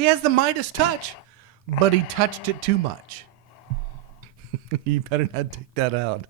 He has the Midas touch, but he touched it too much. You better not take that out.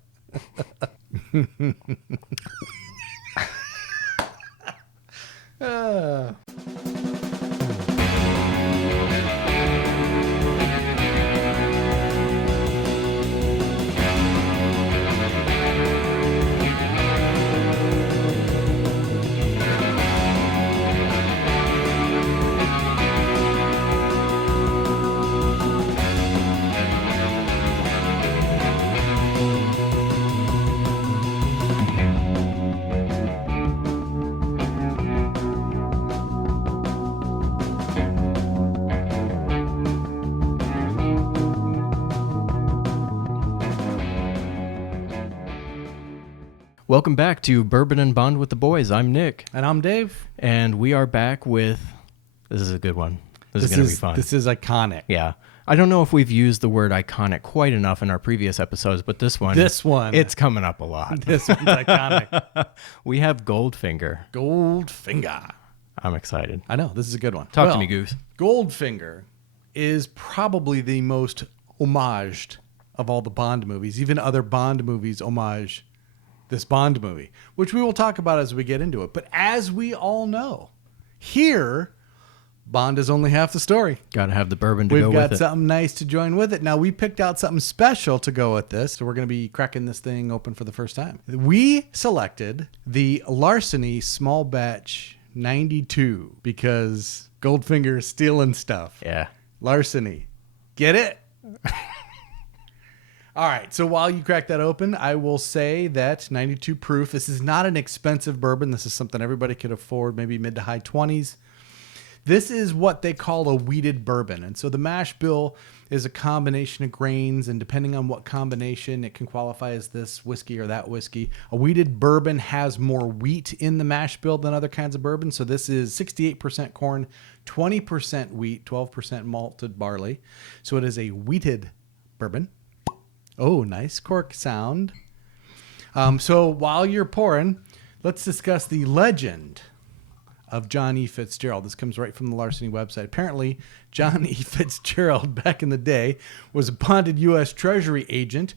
Welcome back to Bourbon and Bond with the Boys. I'm Nick. And I'm Dave. And we are back with... This is a good one. This is going to be fun. This is iconic. Yeah. I don't know if we've used the word iconic quite enough in our previous episodes, but this one... It's coming up a lot. This one's iconic. We have Goldfinger. Goldfinger. I'm excited. I know. This is a good one. Talk to me, Goose. Goldfinger is probably the most homaged of all the Bond movies. Even other Bond movies homage this Bond movie, which we will talk about as we get into it. But as we all know, here, Bond is only half the story. Got to have the bourbon to go with it. We've got something nice to join with it. Now, we picked out something special to go with this, so we're going to be cracking this thing open for the first time. We selected the Larceny Small Batch 92 because Goldfinger is stealing stuff. Yeah. Larceny. Get it? All right, so while you crack that open, I will say that 92 proof. This is not an expensive bourbon. This is something everybody could afford, maybe mid to high 20s. This is what they call a wheated bourbon. And so the mash bill is a combination of grains, and depending on what combination, it can qualify as this whiskey or that whiskey. A wheated bourbon has more wheat in the mash bill than other kinds of bourbon. So this is 68% corn, 20% wheat, 12% malted barley. So it is a wheated bourbon. Oh, nice cork sound. So while you're pouring, let's discuss the legend of John E. Fitzgerald. This comes right from the Larceny website. Apparently, John E. Fitzgerald, back in the day, was a bonded U.S. Treasury agent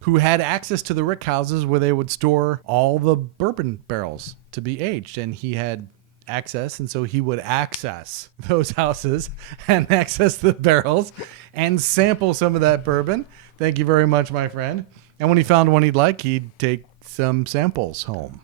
who had access to the rick houses where they would store all the bourbon barrels to be aged. And he had access, and so he would access those houses and access the barrels and sample some of that bourbon. Thank you very much, my friend. And when he found one he'd like, he'd take some samples home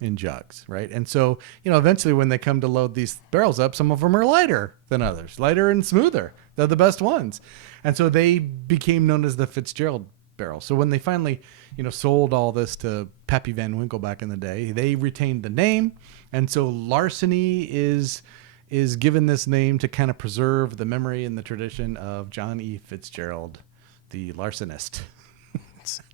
in jugs, right? And so, eventually when they come to load these barrels up, some of them are lighter than others, lighter and smoother. They're the best ones. And so they became known as the Fitzgerald barrel. So when they finally, sold all this to Pappy Van Winkle back in the day, they retained the name. And so Larceny is given this name to kind of preserve the memory and the tradition of John E. Fitzgerald, the larcenist.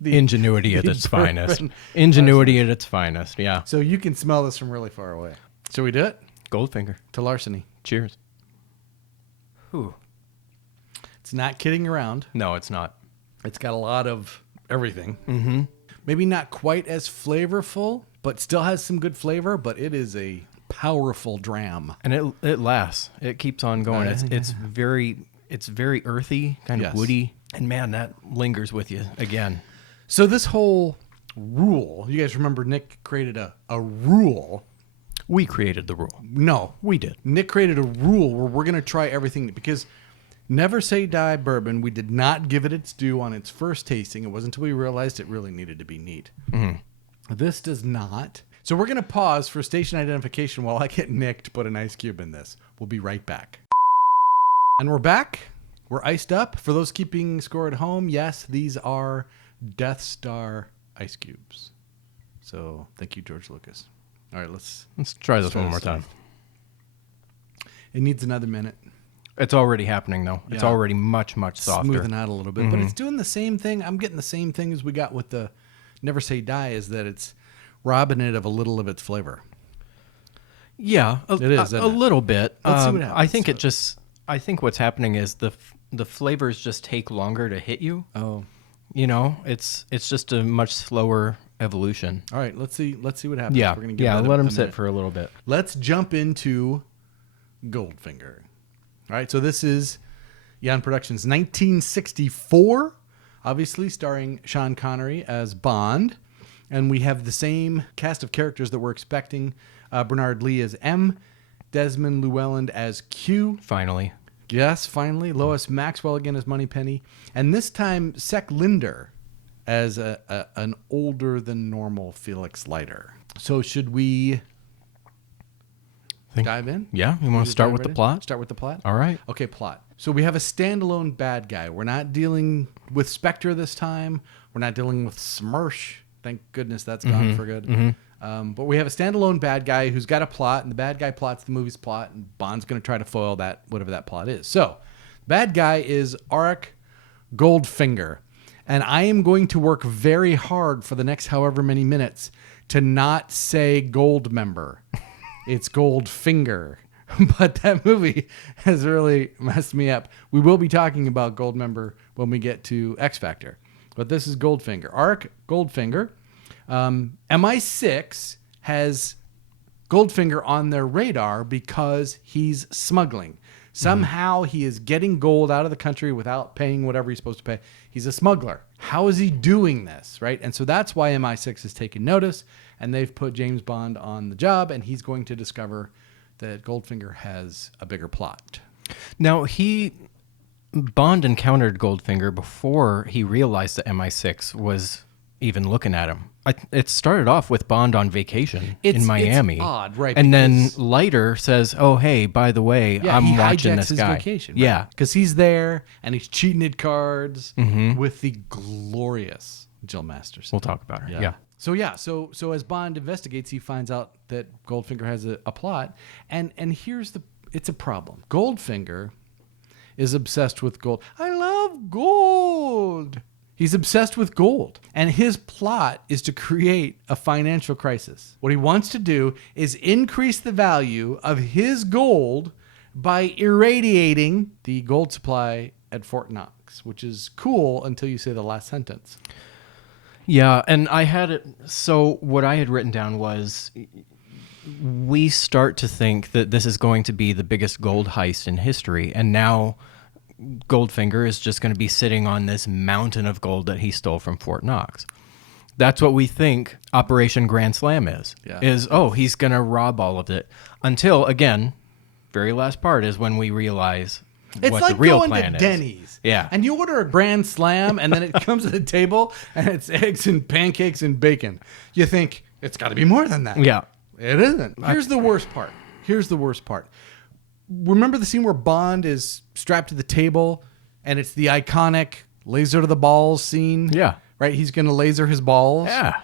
The ingenuity at its finest. Ingenuity at its finest, yeah. So you can smell this from really far away. Shall we do it? Goldfinger. To Larceny. Cheers. Whew. It's not kidding around. No, it's not. It's got a lot of everything. Mm-hmm. Maybe not quite as flavorful, but still has some good flavor, but it is a powerful dram. And it lasts. It keeps on going. It's very earthy, kind of woody. And man, that lingers with you again. So this whole rule, you guys remember Nick created a rule. We created the rule. No. We did. Nick created a rule where we're going to try everything because Never Say Die bourbon, we did not give it its due on its first tasting. It wasn't until we realized it really needed to be neat. Mm-hmm. This does not. So we're going to pause for station identification while I get Nick to put an ice cube in this. We'll be right back. And we're back. We're iced up. For those keeping score at home, yes, these are Death Star ice cubes. So thank you, George Lucas. All right, let's try this one more time. It needs another minute. It's already happening, though. Yeah. It's already much softer. Smoothing out a little bit. Mm-hmm. But it's doing the same thing. I'm getting the same thing as we got with the Never Say Die, is that it's robbing it of a little of its flavor. Yeah, it is a little bit. Let's see what happens. I think what's happening is the flavors just take longer to hit you. Oh. It's just a much slower evolution. All right, let's see what happens. Yeah, let them sit for a little bit. Let's jump into Goldfinger. All right, so this is Eon Productions 1964, obviously starring Sean Connery as Bond. And we have the same cast of characters that we're expecting. Bernard Lee as M, Desmond Llewellyn as Q. Finally. Yes, finally. Lois Maxwell again as Moneypenny. And this time, Sek Linder as an older than normal Felix Leiter. So should we dive in? Yeah, you want to start with the plot? Start with the plot? All right. Okay, plot. So we have a standalone bad guy. We're not dealing with Spectre this time. We're not dealing with Smersh. Thank goodness that's gone for good. But we have a standalone bad guy who's got a plot, and the bad guy plots the movie's plot, and Bond's going to try to foil that, whatever that plot is. So, bad guy is Auric Goldfinger, and I am going to work very hard for the next however many minutes to not say Gold Member. It's Goldfinger. But that movie has really messed me up. We will be talking about Gold Member when we get to X Factor. But this is Goldfinger. Auric Goldfinger. MI6 has Goldfinger on their radar because he's smuggling. Somehow he is getting gold out of the country without paying whatever he's supposed to pay. He's a smuggler. How is he doing this, right? And so that's why MI6 has taken notice, and they've put James Bond on the job, and he's going to discover that Goldfinger has a bigger plot. Now, Bond encountered Goldfinger before he realized that MI6 was even looking at him. It started off with Bond on vacation in Miami. It's odd, right? And then Leiter says, "Oh, hey, by the way, I'm watching this his guy." Vacation, right? Yeah, because he's there and he's cheating at cards with the glorious Jill Masterson. we'll talk about her. Yeah. So as Bond investigates, he finds out that Goldfinger has a plot, and it's a problem. Goldfinger is obsessed with gold. I love gold. He's obsessed with gold, and his plot is to create a financial crisis. What he wants to do is increase the value of his gold by irradiating the gold supply at Fort Knox, which is cool until you say the last sentence. Yeah, and I had it. So what I had written down was, we start to think that this is going to be the biggest gold heist in history, and now Goldfinger is just going to be sitting on this mountain of gold that he stole from Fort Knox. That's what we think Operation Grand Slam is. Yeah. He's going to rob all of it. Until, again, very last part is when we realize it's what like the real going plan to is. Denny's. Yeah. And you order a Grand Slam, and then it comes to the table, and it's eggs and pancakes and bacon. You think, it's got to be more than that. Yeah. It isn't. Here's the worst part. Remember the scene where Bond is strapped to the table, and it's the iconic laser to the balls scene? Yeah. Right? He's going to laser his balls. Yeah.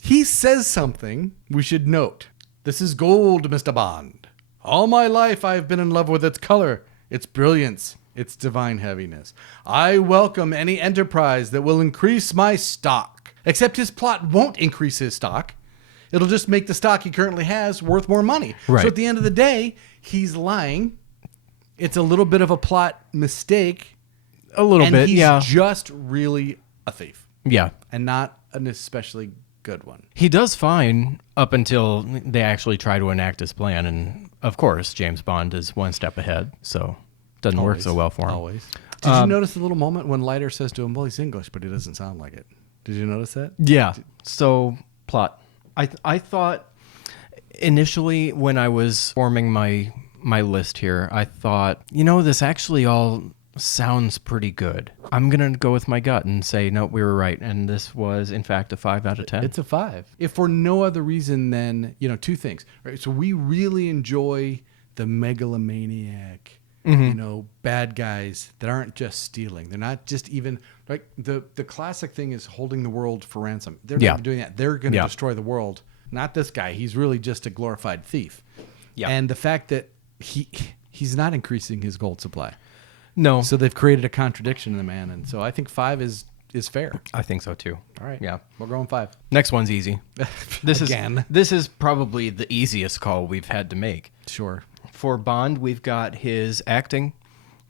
He says something we should note. This is gold, Mr. Bond. All my life I've been in love with its color, its brilliance, its divine heaviness. I welcome any enterprise that will increase my stock. Except his plot won't increase his stock. It'll just make the stock he currently has worth more money. Right. So at the end of the day, he's lying. It's a little bit of a plot mistake. A little bit, yeah. He's just really a thief. Yeah. And not an especially good one. He does fine up until they actually try to enact his plan. And, of course, James Bond is one step ahead, so it doesn't work so well for him. Always. Did you notice the little moment when Leiter says to him, well, he's English, but he doesn't sound like it? Did you notice that? Yeah. So, plot. I thought initially when I was forming my list here, I thought, this actually all sounds pretty good. I'm going to go with my gut and say, no, we were right. And this was, in fact, a 5 out of 10. It's a 5. If for no other reason than, two things. Right? So we really enjoy the megalomaniac, bad guys that aren't just stealing. They're not just even like the classic thing is holding the world for ransom. They're not doing that. They're going to destroy the world. Not this guy. He's really just a glorified thief. Yeah. And the fact that he's not increasing his gold supply. No. So they've created a contradiction in the man, and so I think 5 is fair. I think so too. All right. Yeah. We're going 5. Next one's easy. This is probably the easiest call we've had to make. Sure. For Bond, we've got his acting,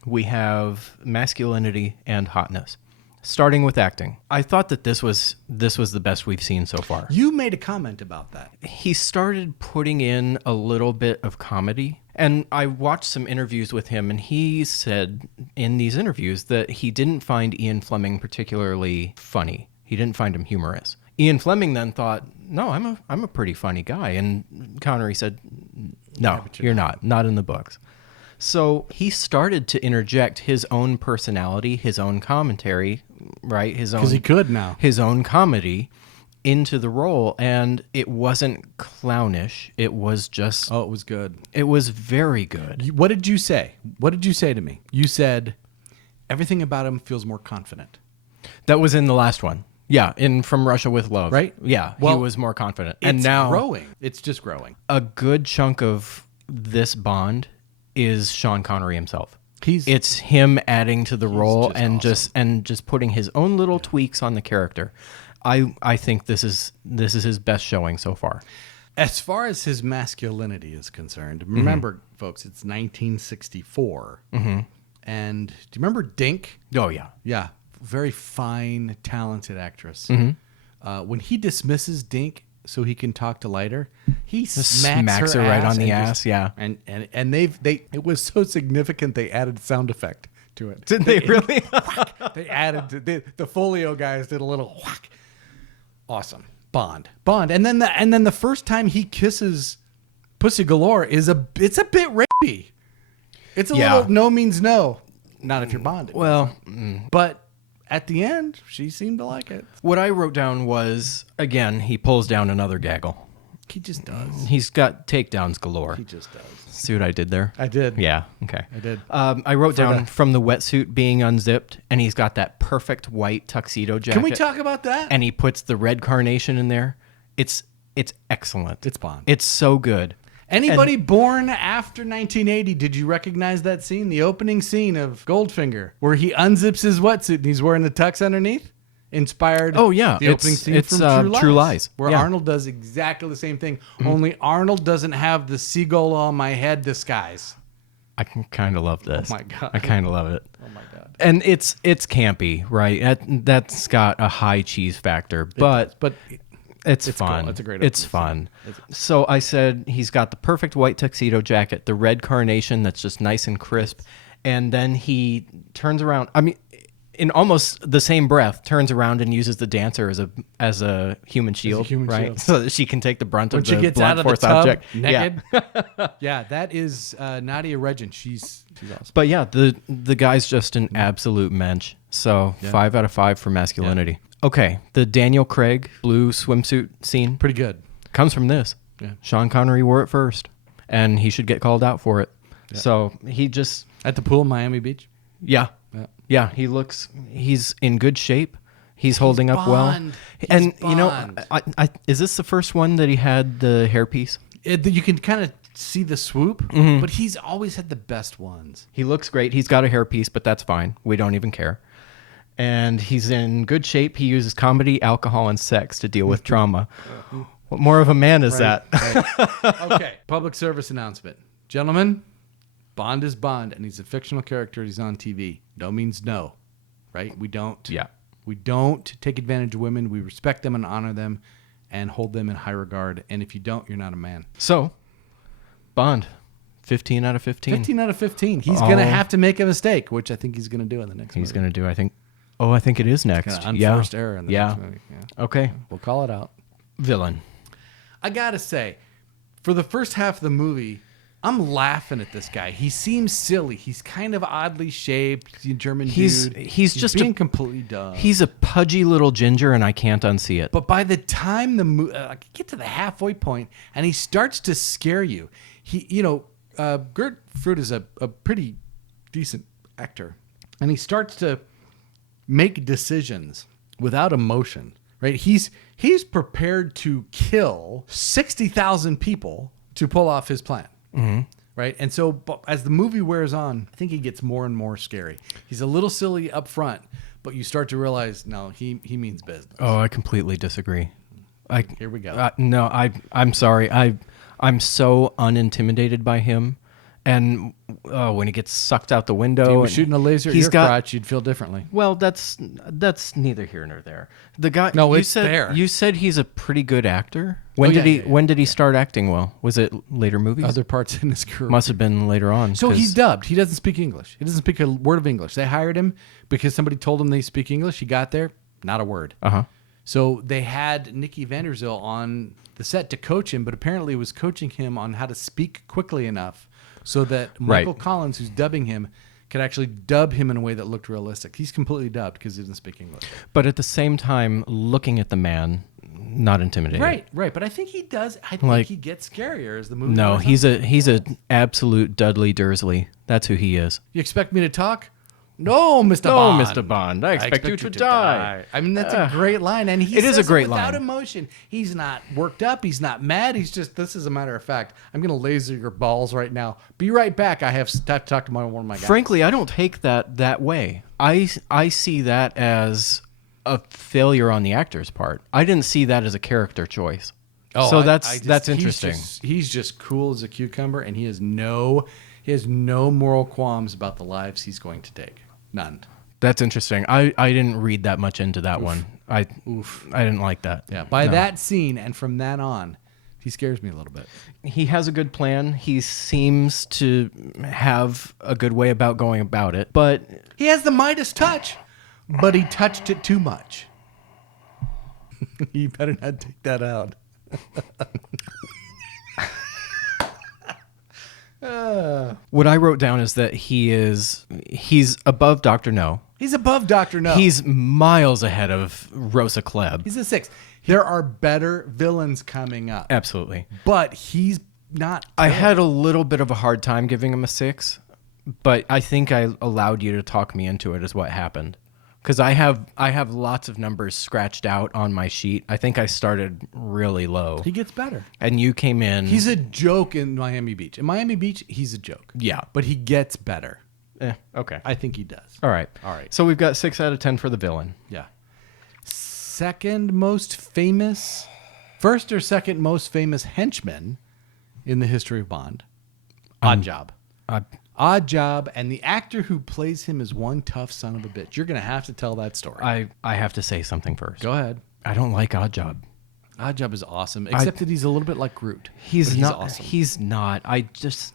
we have masculinity and hotness. Starting with acting, I thought that this was the best we've seen so far. You made a comment about that. He started putting in a little bit of comedy, And I watched some interviews with him, and he said in these interviews that he didn't find Ian Fleming particularly funny. He didn't find him humorous. Ian Fleming then thought, no, I'm a pretty funny guy. And Connery said, no, you're not in the books. So he started to interject his own personality, his own commentary, right? Because he could now. His own comedy into the role, and it wasn't clownish. It was just... Oh, it was good. It was very good. What did you say? What did you say to me? You said, everything about him feels more confident. That was in the last one. Yeah, in From Russia with Love. Right? Yeah, Well, he was more confident. It's And now growing. It's just growing. a good chunk of this Bond is Sean Connery himself. It's him adding to the role just and just putting his own little tweaks on the character. I think this is his best showing so far. As far as his masculinity is concerned, remember, folks, it's 1964. And do you remember Dink? Oh, yeah. Yeah. Very fine, talented actress. When he dismisses Dink so he can talk to Leiter, he smacks her right ass on the ass. Yeah. And it was so significant they added sound effect to it. Didn't they really? They added the Folio guys did a little whack. Awesome. Bond. And then the first time he kisses Pussy Galore it's a bit rapey. It's a little no means no. Not if you're bonded. Well, but at the end, she seemed to like it. what I wrote down was, again, he pulls down another gaggle. He just does. He's got takedowns galore. He just does. See what I did there? I did. Yeah. Okay. I did. I wrote down from the wetsuit being unzipped, and he's got that perfect white tuxedo jacket. Can we talk about that? And he puts the red carnation in there. It's excellent. It's Bond. It's so good. Anybody born after 1980, did you recognize that scene? The opening scene of Goldfinger, where he unzips his wetsuit and he's wearing the tux underneath? Inspired Oh, yeah. the opening scene It's from True Lies. where Yeah. Arnold does exactly the same thing, only Arnold doesn't have the seagull on my head disguise. I can kind of love this. Oh, my God. I kind of love it. Oh, my God. And it's campy, right? That's got a high cheese factor, but it's fun. Cool. It's a great It's fun. So I said he's got the perfect white tuxedo jacket, the red carnation that's just nice and crisp, and then he turns around. I mean, in almost the same breath, turns around and uses the dancer as a human shield, right? shield. So that she can take the brunt When of she the gets blunt out of the force tub object. naked. Yeah. Yeah, that is Nadia Regin. She's awesome. But yeah, the guy's just an absolute mensch. So 5 out of 5 for masculinity. Okay, the Daniel Craig blue swimsuit scene Pretty good. comes from this. Yeah. Sean Connery wore it first, and he should get called out for it. Yeah. So he just, At the pool in Miami Beach. yeah, he's in good shape. He's holding up well. Bond. And He's you know, Bond. is this the first one that he had the hairpiece? You can kind of see the swoop, but he's always had the best ones. He looks great. He's got a hairpiece, but that's fine. We don't even care. And he's in good shape. He uses comedy, alcohol, and sex to deal with trauma. What more of a man is that? Right. Okay, public service announcement. Gentlemen, Bond is Bond, and he's a fictional character. He's on TV. No means no, right? We don't. Yeah. We don't take advantage of women. We respect them and honor them and hold them in high regard. And if you don't, you're not a man. So, Bond, 15 out of 15. 15 out of 15. He's going to have to make a mistake, which I think he's going to do in the next movie. He's going to do, I think it is next. Kinda unforced error in the Yeah. next movie. Yeah. Okay. We'll call it out. Villain. I got to say, for the first half of the movie, I'm laughing at this guy. He seems silly. He's kind of oddly shaped, German dude. He's just being completely dumb. He's a pudgy little ginger, and I can't unsee it. But by the time the movie, get to the halfway point, and he starts to scare you. Gert Fruit is a pretty decent actor, and he starts to make decisions without emotion. Right? He's prepared to kill 60,000 people to pull off his plan. Mm-hmm. Right? And so as the movie wears on, I think he gets more and more scary. He's a little silly up front, but you start to realize, no, he means business. Oh, I completely disagree. Here we go. No, I'm sorry. I'm so unintimidated by him. And when he gets sucked out the window, if he was shooting a laser at your crotch, you'd feel differently. Well, that's neither here nor there. The guy. No, you it's said, there. You said he's a pretty good actor. When Oh, did yeah, he yeah, when did he start acting well? Was it later movies? Other parts in his career. Must have been later on. So 'cause- he's dubbed. He doesn't speak English. He doesn't speak a word of English. They hired him because somebody told him they speak English. He got there, not a word. Uh-huh. So they had Nikki Vanderzil on the set to coach him, but apparently was coaching him on how to speak quickly enough so that Michael Right. Collins, who's dubbing him, could actually dub him in a way that looked realistic. He's completely dubbed because he doesn't speak English. But at the same time, looking at the man, not intimidating. Right. But I think he does. I think Like- he gets scarier as the movie No, goes on. he's a absolute Dudley Dursley. That's who he is. You expect me to talk? No, Mr. No, Bond. Mr. Bond, I expect you to die. I mean, that's a great line, and he It is says a great without line. emotion. He's not worked up. He's not mad. He's just, this is a matter of fact. I'm going to laser your balls right now. Be right back. I have to talk to one of my guys. Frankly, I don't take that way. I see that as a failure on the actor's part. I didn't see that as a character choice. So that's interesting. He's just cool as a cucumber, and he has no moral qualms about the lives he's going to take. None. That's interesting. I didn't read that much into that one. I didn't like that. Yeah. By No. that scene and from that on, he scares me a little bit. He has a good plan. He seems to have a good way about going about it. But He has the Midas touch, but he touched it too much. You better not take that out. what I wrote down is that he's above Dr. No. He's above Dr. No. He's miles ahead of Rosa Klebb. He's a 6. There are better villains coming up, Absolutely. but he's not. I had a little bit of a hard time giving him a 6, but I think I allowed you to talk me into it is what happened. Because I have lots of numbers scratched out on my sheet. I think I started really low. He gets better. And you came in. He's a joke in Miami Beach. In Miami Beach, he's a joke. Yeah. But he gets better. Okay. I think he does. All right. All right. So we've got 6 out of 10 for the villain. Yeah. Second most famous, first or second most famous henchman in the history of Bond. Odd Job. Odd Job, and the actor who plays him is one tough son of a bitch. You're going to have to tell that story. I have to say something first. Go ahead. I don't like Odd Job. Odd Job is awesome, except that he's a little bit like Groot. He's But not. awesome. He's not. I just.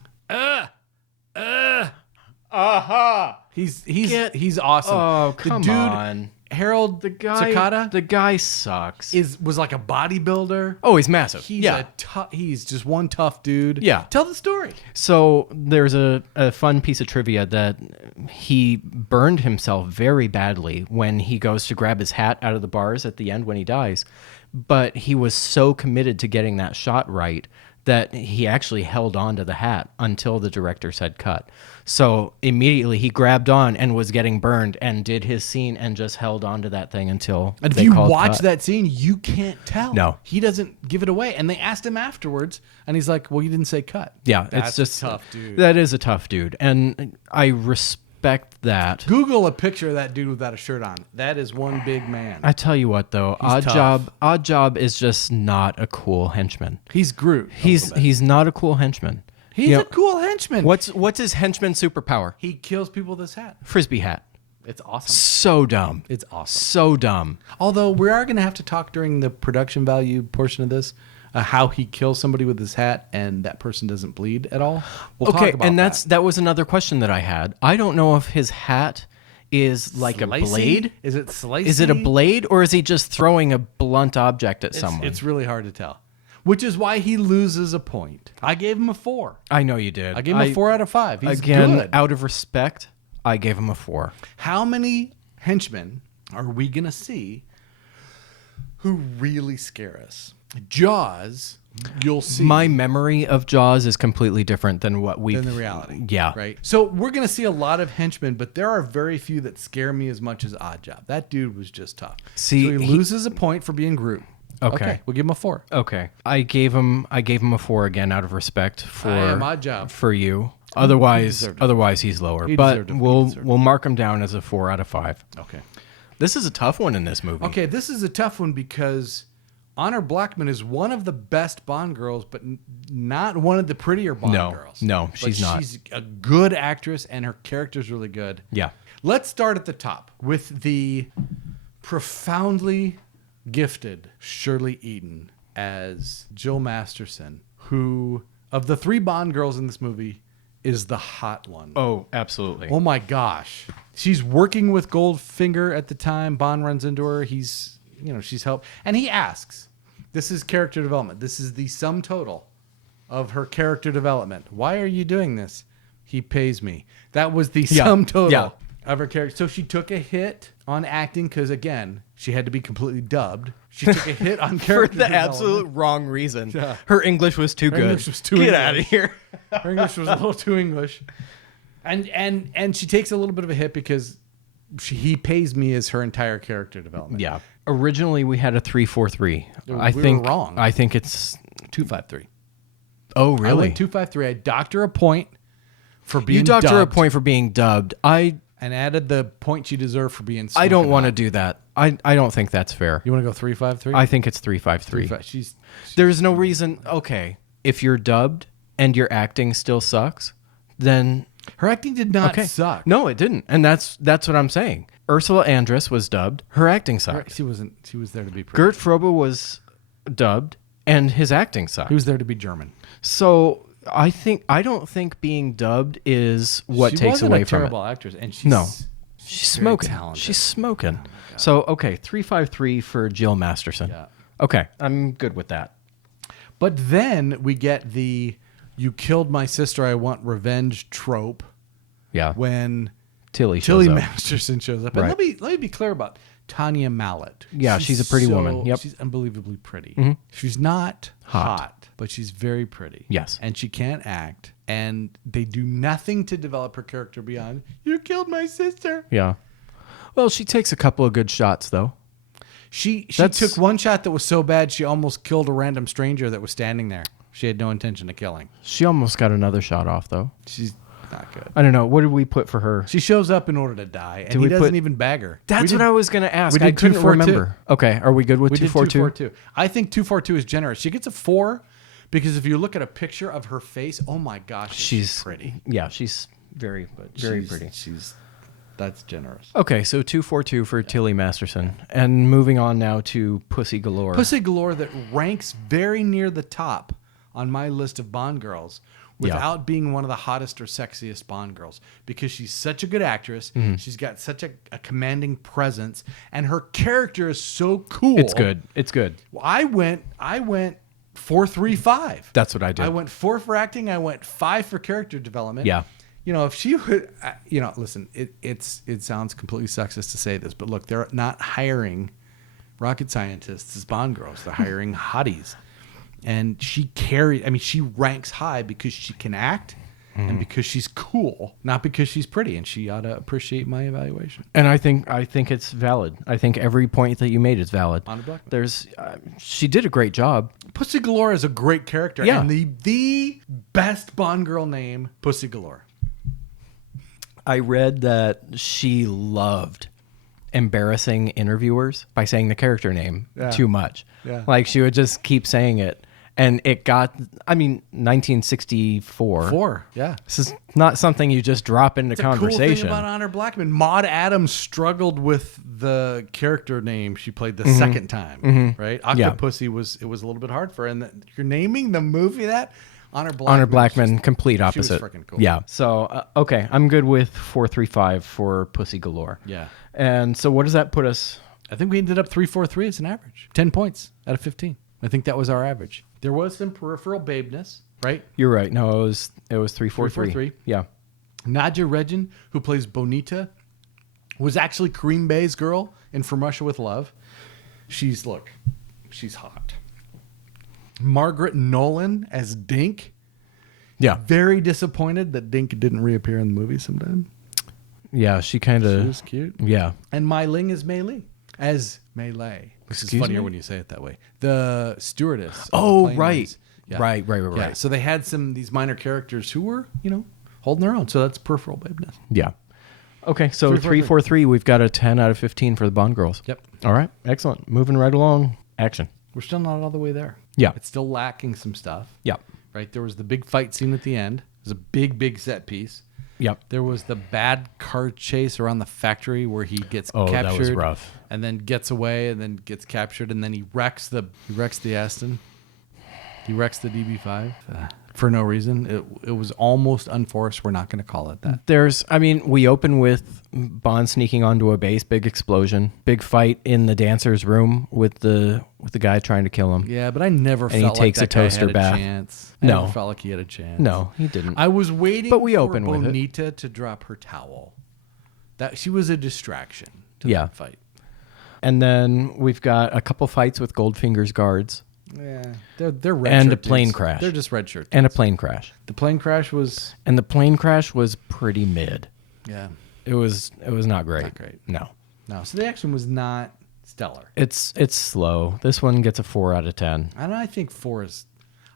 He's awesome. Oh, come the dude, on. Harold The guy. Sakata The guy sucks. was like a bodybuilder. Oh, he's massive. He's he's just one tough dude. Yeah. Tell the story. So there's a fun piece of trivia that he burned himself very badly when he goes to grab his hat out of the bars at the end when he dies. But he was so committed to getting that shot right that he actually held on to the hat until the director said cut. So immediately he grabbed on and was getting burned and did his scene and just held on to that thing until And if they you called watch cut. that scene, you can't tell. No. He doesn't give it away. And they asked him afterwards, and he's like, well, you didn't say cut. Yeah, That's it's just a tough dude. That is a tough dude, and I respect that. Google a picture of that dude without a shirt on. That is one big man. I tell you what, though, tough. Odd Job is just not a cool henchman. He's Groot. He's not a cool henchman. He's You know, a cool henchman. What's his henchman superpower? He kills people with his hat. Frisbee hat. It's awesome. So dumb. It's awesome. So dumb. Although we are going to have to talk during the production value portion of this, how he kills somebody with his hat and that person doesn't bleed at all. We'll Okay, talk about and that. that was another question that I had. I don't know if his hat is like a Slicey? blade. Is it slicey? Is it a blade or is he just throwing a blunt object at someone? It's really hard to tell. Which is why he loses a point. I gave him a 4. I know you did. I gave him a 4 out of 5. He's Again, good. out of respect, I gave him a 4. How many henchmen are we going to see who really scare us? Jaws, you'll see. My memory of Jaws is completely different than what we than the reality. Yeah. Right. So we're going to see a lot of henchmen, but there are very few that scare me as much as Odd Job. That dude was just tough. See, so he loses a point for being Groot. Okay. We'll give him a 4. Okay. I gave him a 4 again out of respect for I am Odd Job. for you. Otherwise he's lower. He But deserved it. He we'll deserved mark him down as a 4 out of 5. Okay. This is a tough one in this movie. Okay, this is a tough one because Honor Blackman is one of the best Bond girls, but not one of the prettier Bond girls. No, But she's not. She's a good actress, and her character's really good. Yeah. Let's start at the top with the profoundly gifted Shirley Eaton as Jill Masterson, who, of the 3 Bond girls in this movie, is the hot one. Oh, absolutely. Oh my gosh. She's working with Goldfinger at the time. Bond runs into her. She's helped. And he asks, this is character development. This is the sum total of her character development. Why are you doing this? He pays me. That was the sum total of her character. So she took a hit on acting because, again, she had to be completely dubbed. She took a hit on character For the development. absolute wrong reason. Yeah. Her English was too good. English was too Get English. out of here. Her English was a little too English. And she takes a little bit of a hit because he pays me as her entire character development. Yeah. Originally, we had a 3-4-3. We I think were wrong. I think it's 2-5-3. Oh, I really? went 2-5-3. I docked her a point for being You docked her a dubbed point for being dubbed. and added the point she deserved for being I don't smoking want to hot. do that. I don't think that's fair. You want to go 3-5-3? I think it's 3-5-3. She's There's no reason. Okay, if you're dubbed and your acting still sucks, then her acting did not suck. No, it didn't, and that's what I'm saying. Ursula Andress was dubbed. Her acting sucked. She wasn't. She was there to be pretty. Gert Frobe was dubbed, and his acting sucked. He was there to be German. So I don't think being dubbed is what takes away a from terrible it. actress, and she's She's very smoking. talented. She's smoking. So okay, 3-5-3 for Jill Masterson. Yeah. Okay, I'm good with that. But then we get the "you killed my sister, I want revenge" trope Yeah. when Tilly shows up. Masterson shows up. And Right. let me be clear about Tanya Mallet. Yeah, she's a pretty woman. Yep. She's unbelievably pretty. She's not hot, but she's very pretty. Yes. And she can't act. And they do nothing to develop her character beyond, "you killed my sister." Yeah. Well, she takes a couple of good shots though. She That's- took one shot that was so bad she almost killed a random stranger that was standing there. She had no intention of killing. She almost got another shot off though. She's not good. I don't know. What did we put for her? She shows up in order to die, and Did he we doesn't put- even bag her. That's We what did- I was going to ask. we did I couldn't 2-4-2. remember. Okay, are we good with We did 2-4-2? 2-4-2. I think 2-4-2 is generous. She gets a 4 because if you look at a picture of her face, oh my gosh, she's pretty. Yeah, she's very pretty. That's generous. Okay, so 2-4-2 for Tilly Masterson. And moving on now to Pussy Galore. Pussy Galore that ranks very near the top on my list of Bond girls without being one of the hottest or sexiest Bond girls because she's such a good actress. She's got such a commanding presence, and her character is so cool. It's good. It's good. I went 4-3-5. That's what I did. I went 4 for acting. I went 5 for character development. Yeah. If she would, listen, it sounds completely sexist to say this, but look, they're not hiring rocket scientists as Bond girls. They're hiring hotties. And she ranks high because she can act and because she's cool, not because she's pretty. And she ought to appreciate my evaluation. And I think it's valid. I think every point that you made is valid. Honor Blackman. There's she did a great job. Pussy Galore is a great character. Yeah. And the best Bond girl name, Pussy Galore. I read that she loved embarrassing interviewers by saying the character name too much. Yeah. Like she would just keep saying it. And it got, 1964. 4, yeah. This is not something you just drop into The cool conversation. thing about Honor Blackman, Maud Adams struggled with the character name she played the second time, right? Octopussy was a little bit hard for her. And you're naming the movie that? Honor Blackman, complete opposite. She was freaking cool. Yeah. So, okay, I'm good with 4-3-5 for Pussy Galore. Yeah. And so what does that put us? I think we ended up 3-4-3 as an average. 10 points out of 15. I think that was our average. There was some peripheral babeness, right? You're right. No, it was 3-4-3. 3-4-3. Yeah. Nadia Regin, who plays Bonita, was actually Kareem Bey's girl in From Russia with Love. She's hot. Margaret Nolan as Dink. Yeah. Very disappointed that Dink didn't reappear in the movie sometime. Yeah, she kind She of. was cute. Yeah. And Mai Ling as Mei Li. As Mei Lei. Which is Excuse funnier me? when you say it that way. The stewardess. of the Oh, plane right. was- yeah. Right. Yeah. So they had these minor characters who were, holding their own. So that's peripheral babeness. Yeah. Okay, so 3-4-3. 3-4-3, we've got a 10 out of 15 for the Bond girls. Yep. All right, excellent. Moving right along. Action. We're still not all the way there. Yeah. It's still lacking some stuff. Yeah. Right? There was the big fight scene at the end. It was a big, big set piece. Yep. There was the bad car chase around the factory where he gets Oh, captured. that was rough. And then gets away and then gets captured and then he wrecks the Aston. He wrecks the DB5 for no reason. It was almost unforced. We're not going to call it that. We open with Bond sneaking onto a base, big explosion, big fight in the dancer's room with the guy trying to kill him. Yeah, but I never And he felt like takes that a guy toaster had bath. a chance. I No. never felt like he had a chance. No, he didn't. I was waiting But we for open with it. Bonita to drop her towel. That she was a distraction to Yeah. that fight. And then we've got a couple fights with Goldfinger's guards Yeah, they're red And shirt a plane dudes. crash. They're just red shirt. and a dudes. plane crash. The plane crash was And the plane crash was pretty mid. yeah, It was not great. Not great. No. no. So the action was not stellar. It's slow. This one gets a 4 out of 10. And I think 4 is.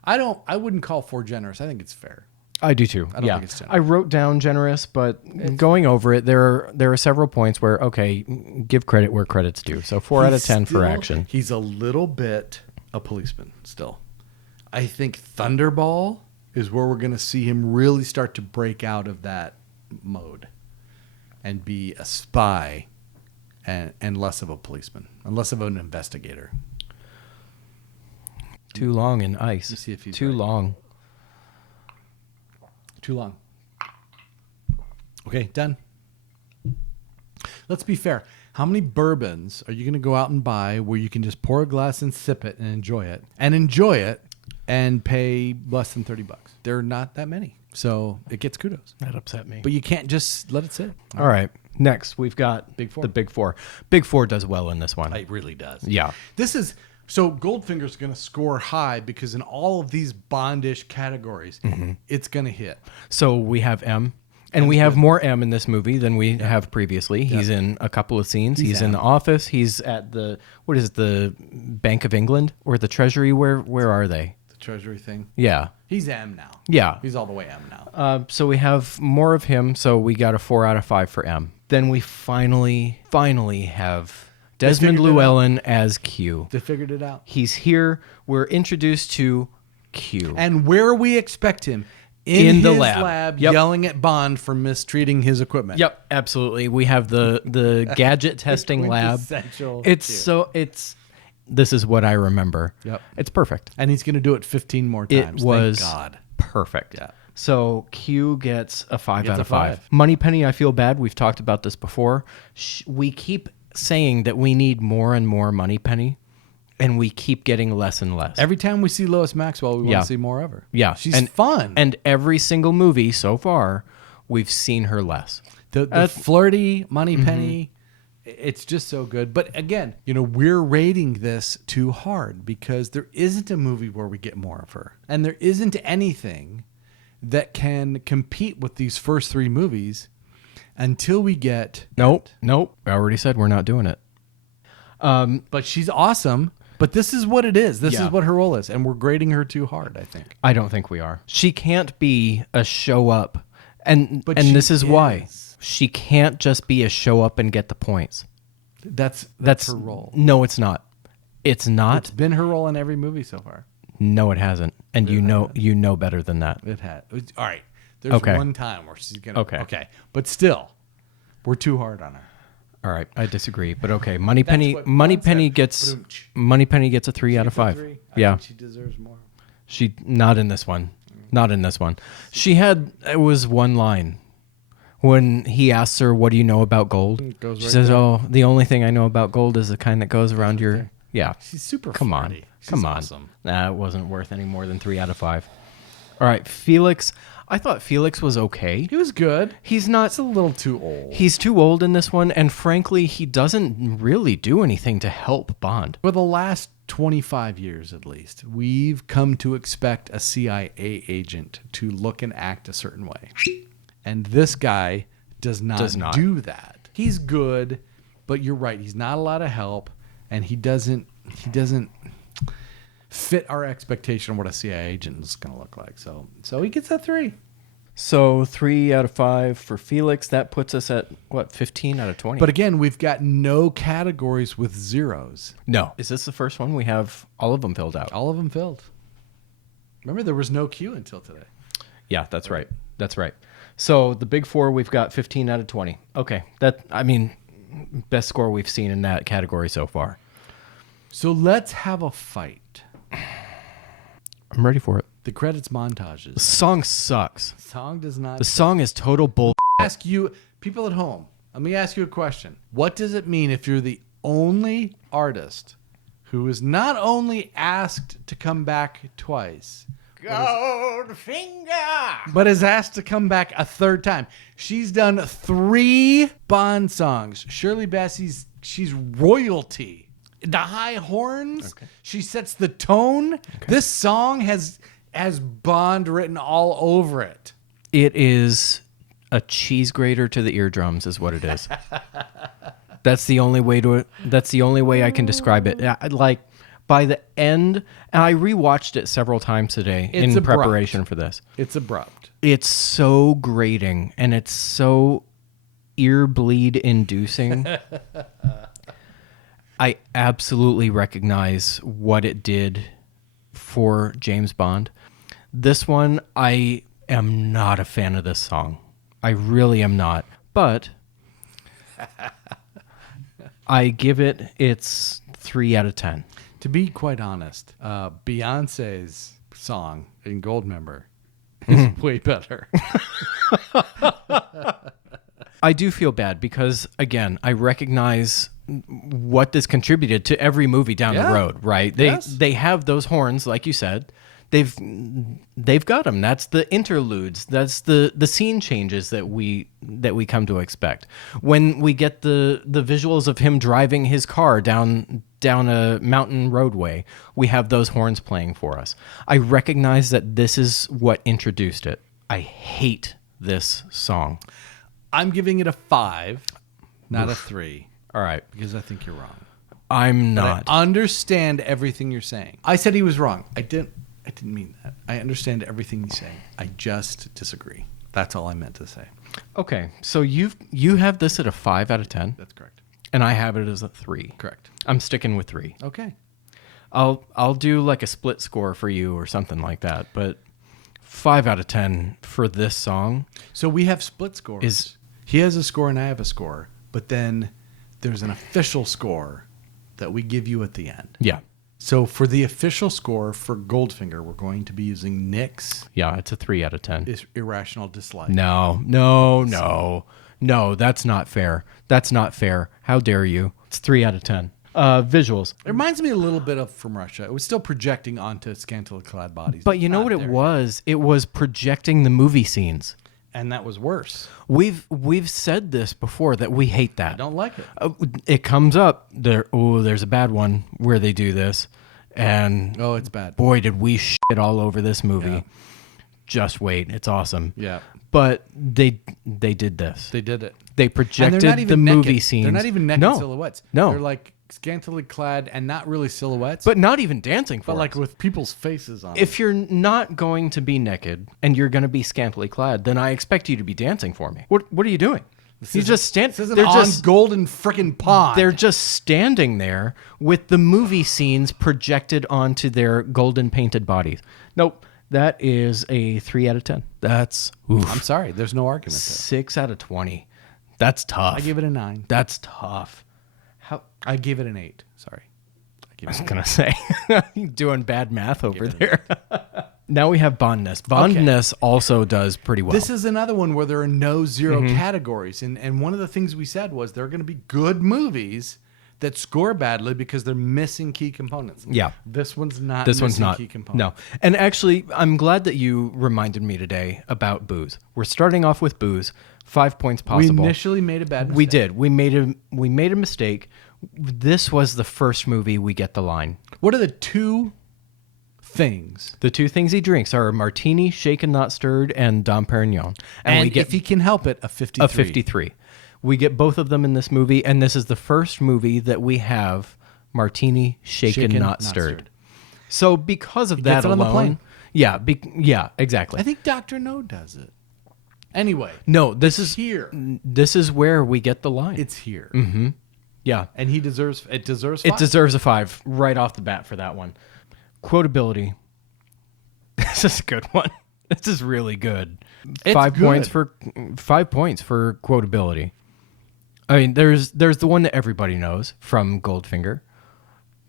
I wouldn't call 4 generous. I think it's fair. I do too. I don't think it's generous. I wrote down generous, but going over it, there are several points where okay, give credit where credit's due. So 4 out of 10 for action. He's a little bit a policeman still. I think Thunderball is where we're going to see him really start to break out of that mode and be a spy and less of a policeman and less of an investigator. Too long in ice. Let's see if he's Too right. long. Too long. Okay, done. Let's be fair. How many bourbons are you going to go out and buy where you can just pour a glass and sip it and enjoy it and pay less than $30? There are not that many. So it gets kudos. That upset me. But you can't just let it sit. All right. Next, we've got Big Four. the Big Four. Big Four does well in this one. It really does. Yeah. This is so Goldfinger's going to score high because in all of these Bondish categories, it's going to hit. So we have M. And we have more M in this movie than we have previously. He's in a couple of scenes. He's in M. the office. He's at the the Bank of England or the Treasury. Where are they? The Treasury thing. Yeah. He's M now. Yeah. He's all the way M now. So we have more of him. So we got a 4 out of 5 for M. Then we finally have Desmond figured it out. Llewellyn as Q. They figured it out. He's here. We're introduced to Q. And where we expect him in the his lab. Yep. yelling at Bond for mistreating his equipment. Yep, absolutely. We have the gadget testing lab. Quintessential This is what I remember. Yep. It's perfect. And he's going to do it 15 more times. It was Thank God. perfect. Yeah. So Q gets a 5 Gets out a of 5. 5. Moneypenny, I feel bad. We've talked about this before. We keep saying that we need more and more Moneypenny, and we keep getting less and less. Every time we see Lois Maxwell, we want Yeah. to see more of her. Yeah. She's fun. And every single movie so far, we've seen her less. The flirty Moneypenny, it's just so good. But again, we're rating this too hard because there isn't a movie where we get more of her. And there isn't anything that can compete with these first 3 movies until we get... Nope. I already said we're not doing it. But she's awesome. But this is what it is. This Yeah. is what her role is. And we're grading her too hard, I think. I don't think we are. She can't be a show up. But And she this is why. is. She can't just be a show up and get the points. That's her role. No, it's not. It's not. It's been her role in every movie so far. No, it hasn't. And you know better than that. It had. All right. There's Okay. one time where she's going to... Okay. Okay. But still, we're too hard on her. All right, I disagree, but okay. Moneypenny what Moneypenny Bond gets said. Moneypenny gets a 3 out of 5. I Yeah. think she deserves more. She not in this one. Not in this one. It was one line. When he asks her, "What do you know about gold?" goes She right says, there. "Oh, the only thing I know about gold is the kind that goes around your." Yeah. She's super Come on. flirty. She's Come on. awesome. Nah, it wasn't worth any more than 3 out of 5. All right, Felix. I thought Felix was okay. He was good. He's not. It's a little too old. He's too old in this one, and frankly, he doesn't really do anything to help Bond. For the last 25 years, at least, we've come to expect a CIA agent to look and act a certain way. And this guy does not do that. He's good, but you're right. He's not a lot of help, and he doesn't fit our expectation of what a CIA agent is going to look like. So he gets a 3. So 3 out of 5 for Felix. That puts us at, 15 out of 20? But again, we've got no categories with zeros. no. Is this the first one? We have all of them filled out. All of them filled. Remember, there was no Q until today. Yeah, that's right. That's right. So the big four, we've got 15 out of 20. Okay. Best score we've seen in that category so far. So let's have a fight. I'm ready for it. The credits montages. The song sucks. Song does not. The song is total bull. Ask you, people at home, let me ask you a question. What does it mean if you're the only artist who is not only asked to come back twice, Goldfinger! but is asked to come back a third time? She's done 3 Bond songs. Shirley Bassey's, she's royalty. The high horns, Okay. she sets the tone. Okay. This song has Bond written all over it. It is a cheese grater to the eardrums is what it is. That's the only way I can describe it. Like by the end, and I rewatched it several times today in preparation for this. It's abrupt. It's so grating and it's so ear bleed inducing. I absolutely recognize what it did for James Bond. This one, I am not a fan of this song. I really am not. But I give it its 3 out of 10. To be quite honest, Beyonce's song in Goldmember is way better. I do feel bad because, again, I recognize what this contributed to every movie down the road, right? They have those horns, like you said. They've got them. That's the interludes. That's the scene changes that we come to expect. When we get the visuals of him driving his car down a mountain roadway, we have those horns playing for us. I recognize that this is what introduced it. I hate this song. I'm giving it a 5, not a 3. All right. Because I think you're wrong. I'm not. I understand everything you're saying. I said he was wrong. I didn't mean that. I understand everything he's saying. I just disagree. That's all I meant to say. Okay. So you have this at a 5 out of 10. That's correct. And I have it as a 3. Correct. I'm sticking with 3. Okay. I'll do like a split score for you or something like that, but 5 out of 10 for this song. So we have split scores. He has a score and I have a score, but then there's an official score that we give you at the end. Yeah. So for the official score for Goldfinger, we're going to be using Nick's. Yeah, it's a 3 out of 10. Irrational dislike. No, that's not fair. That's not fair. How dare you? It's 3 out of 10. Visuals. It reminds me a little bit of From Russia. It was still projecting onto scantily clad bodies. But you know what it was? It was projecting the movie scenes. And that was worse. We've said this before that we hate that. I don't like it. It comes up there. Oh, there's a bad one where they do this, and it's bad. Boy, did we shit all over this movie. Yeah. Just wait, it's awesome. Yeah. But they did this. They did it. They projected the movie scenes. They're not even naked silhouettes. No. They're like scantily clad and not really silhouettes. But not even dancing for But like us. with people's faces on If you're not going to be naked and you're going to be scantily clad, then I expect you to be dancing for me. What are you doing? You just stand. This isn't on Golden frickin' Pond. They're just standing there with the movie scenes projected onto their golden painted bodies. Nope. That is a 3 out of 10. That's oof. I'm sorry. There's no argument there. 6 out of 20. That's tough. I give it a 9. That's tough. I give it an 8. Sorry. I was going to say, doing bad math over there. Now we have Bondness. Bondness also does pretty well. This is another one where there are no zero categories. And one of the things we said was there are going to be good movies that score badly because they're missing key components. Yeah. This one's not key components. No. And actually, I'm glad that you reminded me today about booze. We're starting off with booze. 5 points possible. We initially made a bad mistake. We did. We made a mistake. This was the first movie we get the line. What are the 2 things? The 2 things he drinks are a martini, shaken not stirred, and Dom Perignon. And we get, if he can help it, a 53. A 53. We get both of them in this movie, and this is the first movie that we have martini, shaken not stirred. So because of that alone, on the plane. Yeah, exactly. I think Dr. No does it. Anyway, no, this is here. This is where we get the line. It's here. Mm-hmm. Yeah, and it deserves 5. It deserves a 5 right off the bat for that one. Quotability. This is a good one. This is really good. It's 5 good. points for 5 points for quotability. I mean, there's the one that everybody knows from Goldfinger.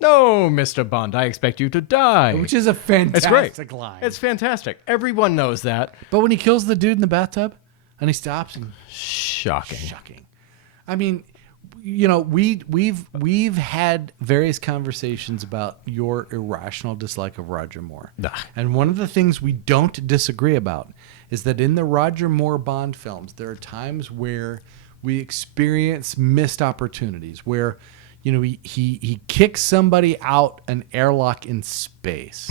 No, Mr. Bond, I expect you to die. Which is a fantastic line. It's fantastic. Everyone knows that. But when he kills the dude in the bathtub and he stops and Shocking. I mean, you know, we've had various conversations about your irrational dislike of Roger Moore. Nah. And one of the things we don't disagree about is that in the Roger Moore Bond films, there are times where we experience missed opportunities where, you know, he kicks somebody out an airlock in space.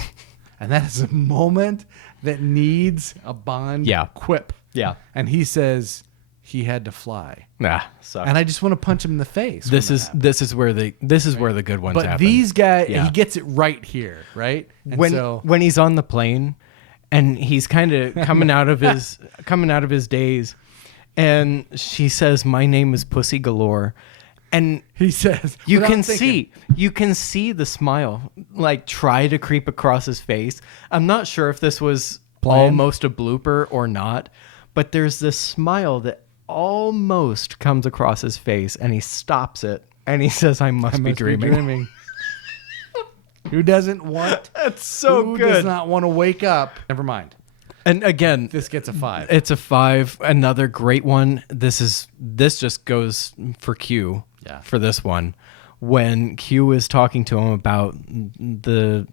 And that is a moment that needs a Bond quip. Yeah. And he says he had to fly. Nah, sucks. And I just want to punch him in the face. This is where the good ones But happen. these guys, Yeah. he gets it right here, right? And when he's on the plane and he's kind of coming out of his days, and she says, "My name is Pussy Galore," and he says, you without can thinking, see the smile like try to creep across his face. I'm not sure if this was Planned? almost a blooper or not, but there's this smile that almost comes across his face, and he stops it and he says, "I must be dreaming." Who doesn't want? That's so who good. does not want to wake up? Never mind. And again, This gets a 5. it's a 5. Another great one. This just goes for Q. Yeah. For this one, when Q is talking to him about the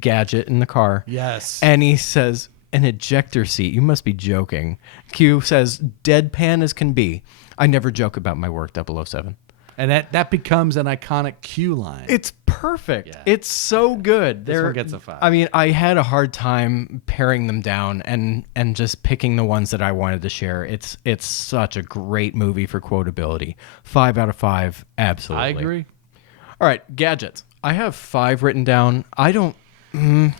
gadget in the car. Yes. And he says, "An ejector seat. You must be joking." Q says, deadpan as can be, "I never joke about my work, 007. And that becomes an iconic Q line. It's perfect. Yeah. It's so good. This one gets a 5. I mean, I had a hard time paring them down and just picking the ones that I wanted to share. It's such a great movie for quotability. 5 out of 5, absolutely. I agree. All right, gadgets. I have 5 written down. I don't.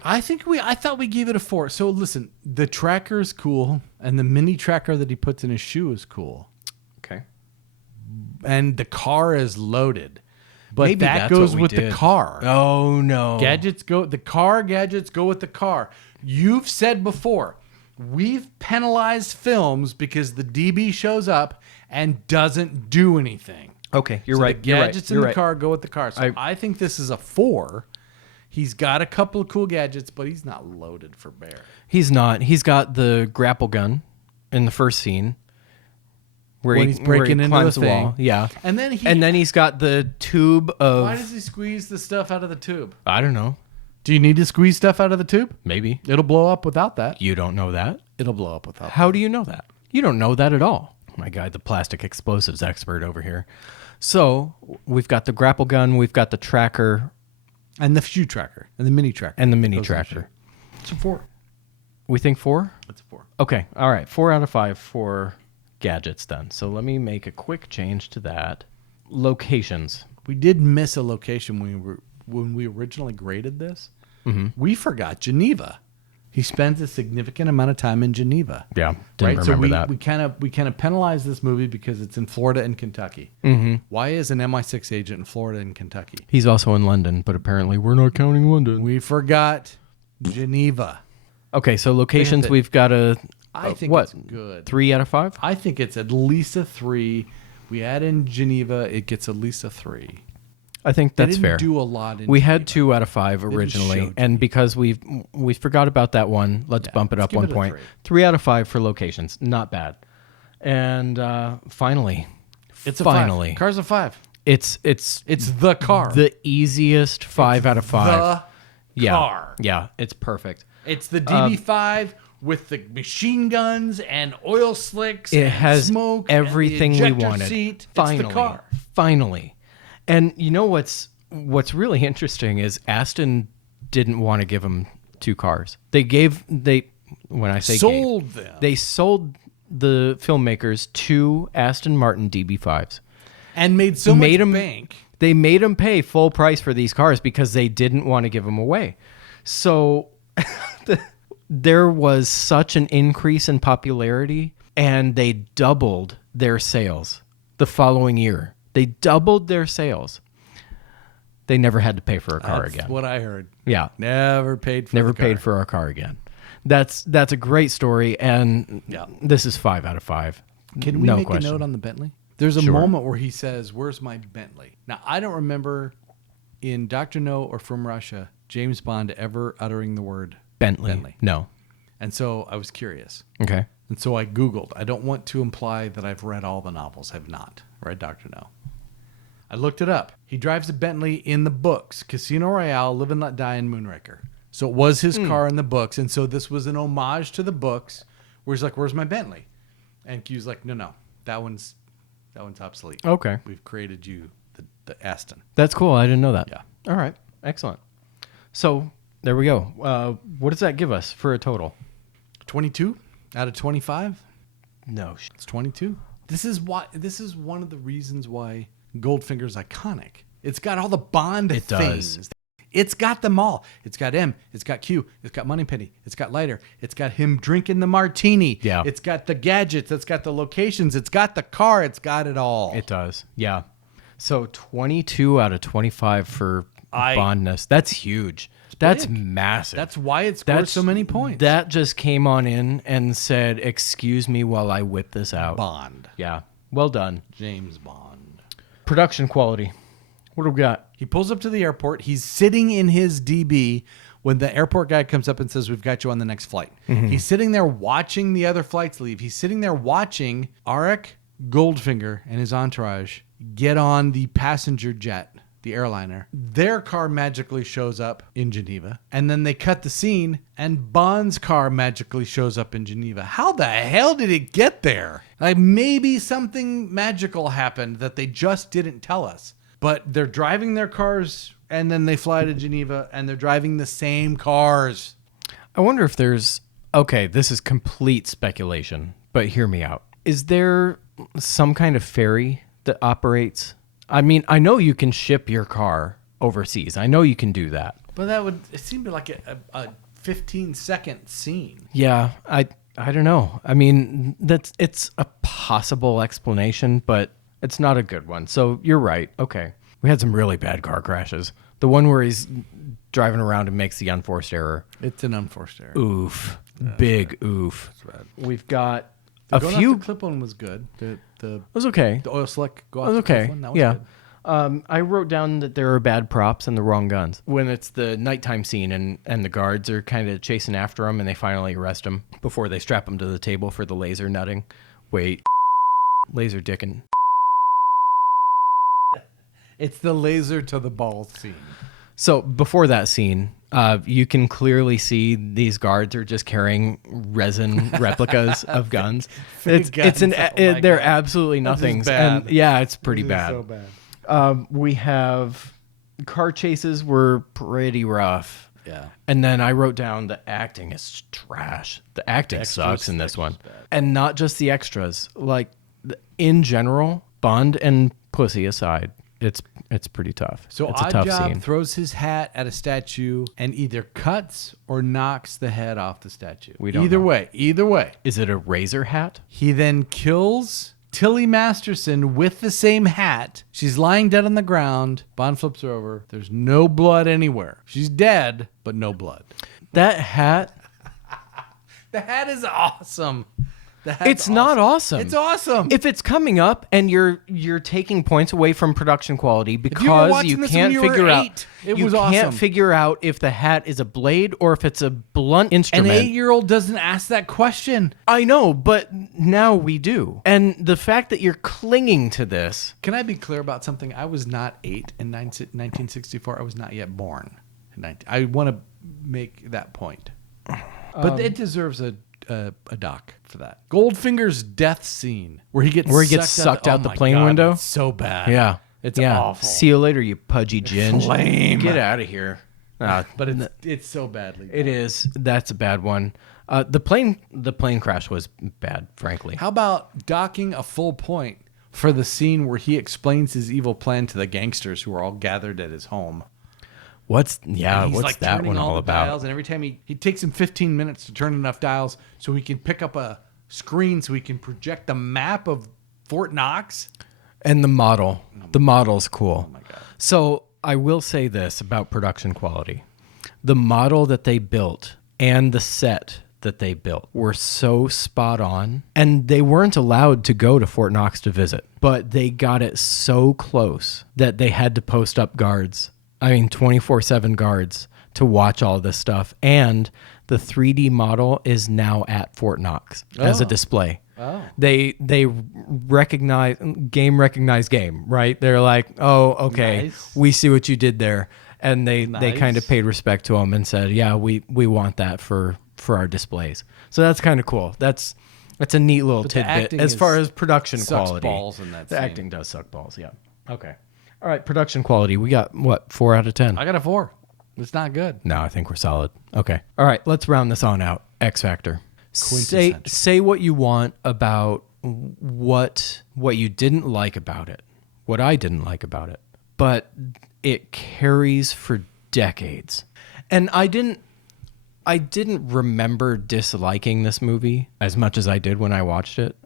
I thought we gave it a 4. So listen, the tracker is cool, and the mini tracker that he puts in his shoe is cool. Okay. And the car is loaded. But Maybe that that's goes what we with did. the car. Oh no. Gadgets go with the car. You've said before, we've penalized films because the DB shows up and doesn't do anything. Okay, you're So right. The You're gadgets right. in You're the right. car go with the car. So I think this is a 4. He's got a couple of cool gadgets, but he's not loaded for bear. He's not. He's got the grapple gun in the first scene. When he's breaking into climbs the the thing. wall. Yeah. And then he's got the tube of. why does he squeeze the stuff out of the tube? I don't know. Do you need to squeeze stuff out of the tube? Maybe. It'll blow up without that. You don't know that? It'll blow up without How do you know that? You don't know that at all. My guy, the plastic explosives expert over here. So we've got the grapple gun, we've got the tracker, that. And the shoe tracker. And the mini tracker. and the mini Goes in the tracker. It's a 4. We think 4? It's a 4. Okay. All right. 4 out of 5 for gadgets then. So let me make a quick change to that. Locations. We did miss a location when we originally graded this. Mm-hmm. We forgot Geneva. He spends a significant amount of time in Geneva. Yeah. Didn't Right, remember so that. we kind of penalize this movie because it's in Florida and Kentucky. Mm-hmm. Why is an MI6 agent in Florida and Kentucky? He's also in London, but apparently we're not counting London. We forgot Geneva. Okay, so locations, Damn it. we've got a I think what? it's good. 3 out of 5? I think it's at least a 3. We add in Geneva, it gets at least a 3. I think They that's didn't fair. do a lot in We had Geneva. 2 out of 5 didn't originally, show and because we forgot about that one, let's bump it let's up give 1 it a point. 3. 3 out of 5 for locations, not bad. And finally, It's a finally, 5. Car's a 5. it's The car. the easiest 5 out of 5. The yeah, car. yeah, it's perfect. It's the DB5 with the machine guns and oil slicks. It and has smoke. everything and the we ejector wanted. Seat. Finally, It's the car. finally. And you know what's really interesting is Aston didn't want to give him 2 cars. When I say Sold them. they sold the filmmakers 2 Aston Martin DB5s. And made so much Made 'em- bank. They made them pay full price for these cars because they didn't want to give them away. So there was such an increase in popularity, and they doubled their sales the following year. They doubled their sales. They never had to pay for a car That's again. what I heard. Yeah. Never paid for Never the car. paid for our car again. That's a great story, and Yeah. this is 5 out of 5. Can we no make question. a note on the Bentley? There's a Sure. moment where he says, "Where's my Bentley?" Now, I don't remember in Dr. No or From Russia, James Bond ever uttering the word Bentley. No. And so I was curious. Okay. And so I Googled. I don't want to imply that I've read all the novels. I have not read Dr. No. I looked it up. He drives a Bentley in the books, Casino Royale, Live and Let Die, and Moonraker. So it was his car in the books. And so this was an homage to the books where he's like, "Where's my Bentley?" And Q's like, no, that one's obsolete. Okay. We've created you the Aston. That's cool. I didn't know that. Yeah. All right. Excellent. So there we go. What does that give us for a total? 22 out of 25. No. It's 22. This is one of the reasons why Goldfinger's iconic. It's got all the Bond It things. does. It's got them all. It's got M. It's got Q. It's got Moneypenny. It's got Lighter. It's got him drinking the martini. Yeah. It's got the gadgets. It's got the locations. It's got the car. It's got it all. It does. Yeah. So 22 out of 25 for I- Bondness. That's huge. That's big. massive. That's why it scored so many points. That just came on in and said, "Excuse me while I whip this out." Bond. Yeah. Well done. James Bond. Production quality. What do we got? He pulls up to the airport. He's sitting in his DB when the airport guy comes up and says, "We've got you on the next flight." He's sitting there watching the other flights leave. He's sitting there watching Arik Goldfinger and his entourage get on the passenger jet, the airliner. Their car magically shows up in Geneva. And then they cut the scene and Bond's car magically shows up in Geneva. How the hell did it get there? Like maybe something magical happened that they just didn't tell us. But they're driving their cars and then they fly to Geneva and they're driving the same cars. I wonder if there's... Okay, this is complete speculation, but hear me out. Is there some kind of ferry that operates? I mean, I know you can ship your car overseas. I know you can do that. But it seemed like a 15-second scene. Yeah, I don't know. I mean, it's a possible explanation, but it's not a good one. So you're right. Okay. We had some really bad car crashes. The one where he's driving around and makes the unforced error. It's an unforced error. Oof. Big oof. We've got a Going few. off the clip one was good. The It was okay. oil slick go It off was the cliff okay. one, that was Yeah. good. I wrote down that there are bad props and the wrong guns. When it's the nighttime scene and the guards are kind of chasing after him and they finally arrest him before they strap him to the table for the laser nutting. Wait. Laser dicking. It's the laser to the ball scene. So before that scene, you can clearly see these guards are just carrying resin replicas of guns. Fake guns. Oh my They're God. absolutely This is nothings. bad. And yeah, it's pretty This is bad. so bad. We have car chases were pretty rough. Yeah. And then I wrote down the acting is trash. The acting sucks in this one. And not just the extras. Like in general, Bond and Pussy aside, it's pretty tough. So it's a tough Oddjob scene. throws his hat at a statue and either cuts or knocks the head off the statue. We don't either know. way. Either way. Is it a razor hat? He then kills Tilly Masterson with the same hat. She's lying dead on the ground. Bond flips her over. There's no blood anywhere. She's dead, but no blood. That hat, The hat is awesome. The hat's it's not awesome. It's awesome. If it's coming up and you're taking points away from production quality you were because watching you this can't when you were figure out 8, it you was can't awesome. figure out if the hat is a blade or if it's a blunt An instrument. 8-year-old doesn't ask that question. I know, but now we do. And the fact that you're clinging to this, Can I be clear about something? I was not 8 in 1964. I was not yet born. I want to make that point. But it deserves a doc for that. Goldfinger's death scene where he gets sucked out the my plane God, window? it's so bad. yeah, It's yeah. awful. See you later, you pudgy ginge. Flame. Get out of here. But it's so badly done. It is. That's a bad one. The plane crash was bad, frankly. How about docking a full point for the scene where he explains his evil plan to the gangsters who are all gathered at his home? What's And he's what's that turning one all the about? Dials, and every time he takes him 15 minutes to turn enough dials so he can pick up a screen so he can project the map of Fort Knox. And the model's cool. Oh my God. So I will say this about production quality. The model that they built and the set that they built were so spot on, and they weren't allowed to go to Fort Knox to visit, but they got it so close that they had to post up guards. I mean, 24/7 guards to watch all this stuff. And the 3D model is now at Fort Knox as a display. Oh. They recognize game, right? They're like, oh, okay, Nice. we see what you did there. And they Nice. kind of paid respect to him and said, yeah, we want that for our displays. So that's kind of cool. That's a neat little the tidbit acting as far as production sucks quality. balls in that the scene. acting does suck balls, yeah. Okay. All right, production quality. We got, what, 4 out of 10? I got a 4. It's not good. No, I think we're solid. Okay. All right, let's round this on out. X Factor. Quintessential. Say what you want about what you didn't like about it, what I didn't like about it, but it carries for decades. And I didn't remember disliking this movie as much as I did when I watched it.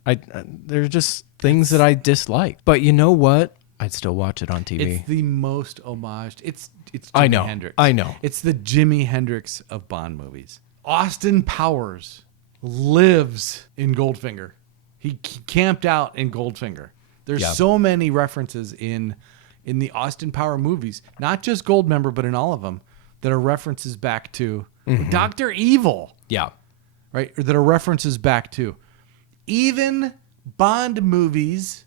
There's just things that I disliked. But you know what? I'd still watch it on TV. It's the most homaged. It's Jimi I know. Hendrix. I know. It's the Jimi Hendrix of Bond movies. Austin Powers lives in Goldfinger. He camped out in Goldfinger. There's Yeah. so many references in the Austin Power movies, not just Goldmember, but in all of them, that are references back to Dr. Evil, Yeah. right? Or that are references back to even Bond movies,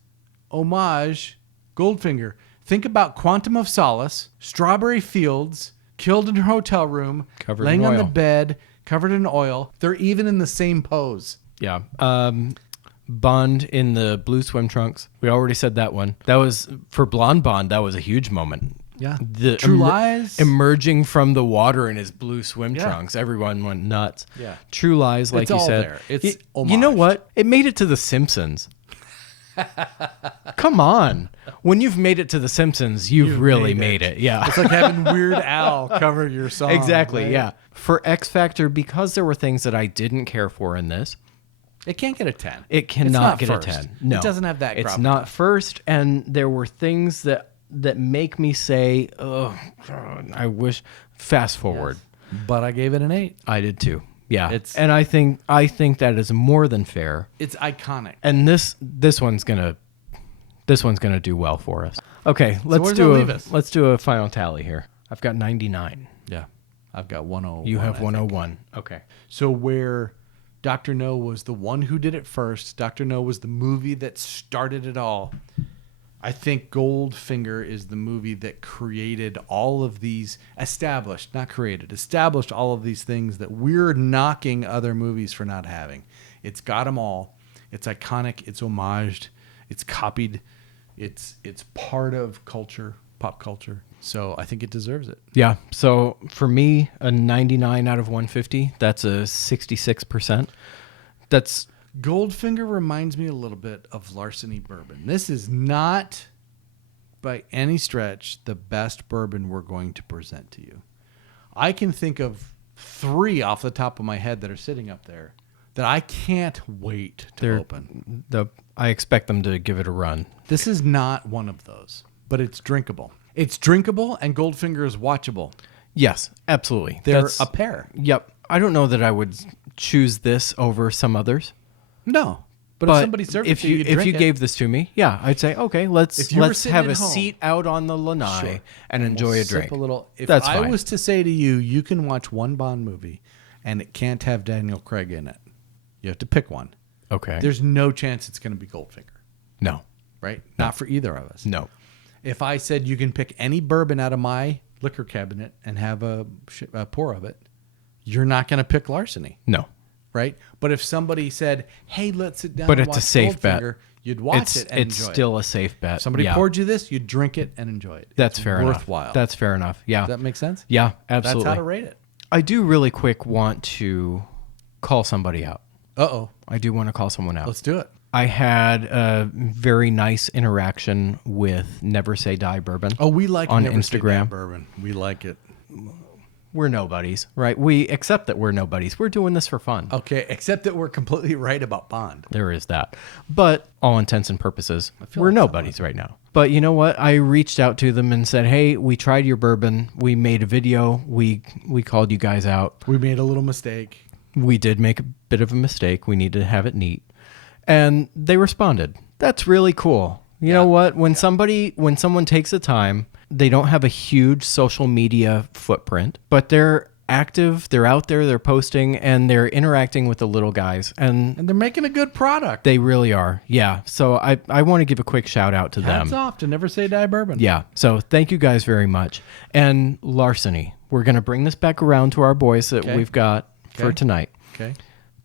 homage Goldfinger. Think about Quantum of Solace, Strawberry Fields, Killed in Her Hotel Room, Covered laying in on oil. the bed, covered in oil. They're even in the same pose. Yeah. Bond in the blue swim trunks. We already said that one. That was, for Blonde Bond, that was a huge moment. Yeah. The True Lies. emerging from the water in his blue swim Yeah. trunks. Everyone went nuts. Yeah. True Lies, like It's you all said. there. It's you know homaged. what? It made it to The Simpsons. Come on. When you've made it to The Simpsons, you've really made it. Yeah. It's like having Weird Al cover your song. Exactly, right? yeah. For X Factor, because there were things that I didn't care for in this, It can't get a 10. it cannot not get first. a 10. No. It doesn't have that It's gravitas. not first, and there were things that make me say, oh, God, I wish. Fast forward. But I gave it an 8. I did too. Yeah. It's- and I think that is more than fair. It's iconic. And this one's gonna do well for us. Okay, where does that leave us? let's do a final tally here. I've got 99. Yeah. I've got 101. You have I think. 101. Okay. So where Dr. No was the one who did it first, Dr. No was the movie that started it all. I think Goldfinger is the movie that created all of these, established all of these things that we're knocking other movies for not having. It's got them all. It's iconic. It's homaged. It's copied. It's part of culture, pop culture. So I think it deserves it. Yeah. So for me, a 99 out of 150. That's a 66%. That's Goldfinger reminds me a little bit of Larceny Bourbon. This is not, by any stretch, the best bourbon we're going to present to you. I can think of 3 off the top of my head that are sitting up there that I can't wait to open. I expect them to give it a run. This is not one of those, but it's drinkable. It's drinkable, and Goldfinger is watchable. Yes, absolutely. They're a pair. Yep. I don't know that I would choose this over some others. No. But if somebody served if it to you, if you gave this to me, yeah, I'd say, okay, let's If you were sitting have at a home- seat out on the lanai Sure. and enjoy We'll a sip drink. a little. If That's I fine. was to say to you, you can watch one Bond movie and it can't have Daniel Craig in it. You have to pick one. Okay. There's no chance it's going to be Goldfinger, No. right? Not for either of us. No. If I said you can pick any bourbon out of my liquor cabinet and have a pour of it, you're not going to pick Larceny, No. right? But if somebody said, "Hey, let's sit down," But and it's a watch safe bet. Goldfinger, you'd watch it and it's enjoy still it. a safe bet. Somebody Yeah. poured you this, you'd drink it and enjoy it. That's It's fair worthwhile. enough. That's fair enough. Yeah. Does that make sense? Yeah, absolutely. That's how to rate it. I do really quick want to call somebody out. Uh-oh. I do want to call someone out. Let's do it. I had a very nice interaction with Never Say Die Bourbon. Oh, we like on Never Say Die Instagram. bourbon. We like it. We're nobodies, right? We accept that we're nobodies. We're doing this for fun. Okay, except that we're completely right about Bond. There is that. But all intents and purposes, feel we're like nobodies right now. But you know what? I reached out to them and said, hey, we tried your bourbon. We made a video. We called you guys out. We made a little mistake. we did make a bit of a mistake. We needed to have it neat. And they responded. That's really cool. You know what? When someone takes the time, they don't have a huge social media footprint, but they're active, they're out there, they're posting, and they're interacting with the little guys. And they're making a good product. They really are. Yeah. So I want to give a quick shout out to them. Hats off to Never Say Die Bourbon. Yeah. So thank you guys very much. And Larceny, we're going to bring this back around to our boys that we've got for tonight. Okay.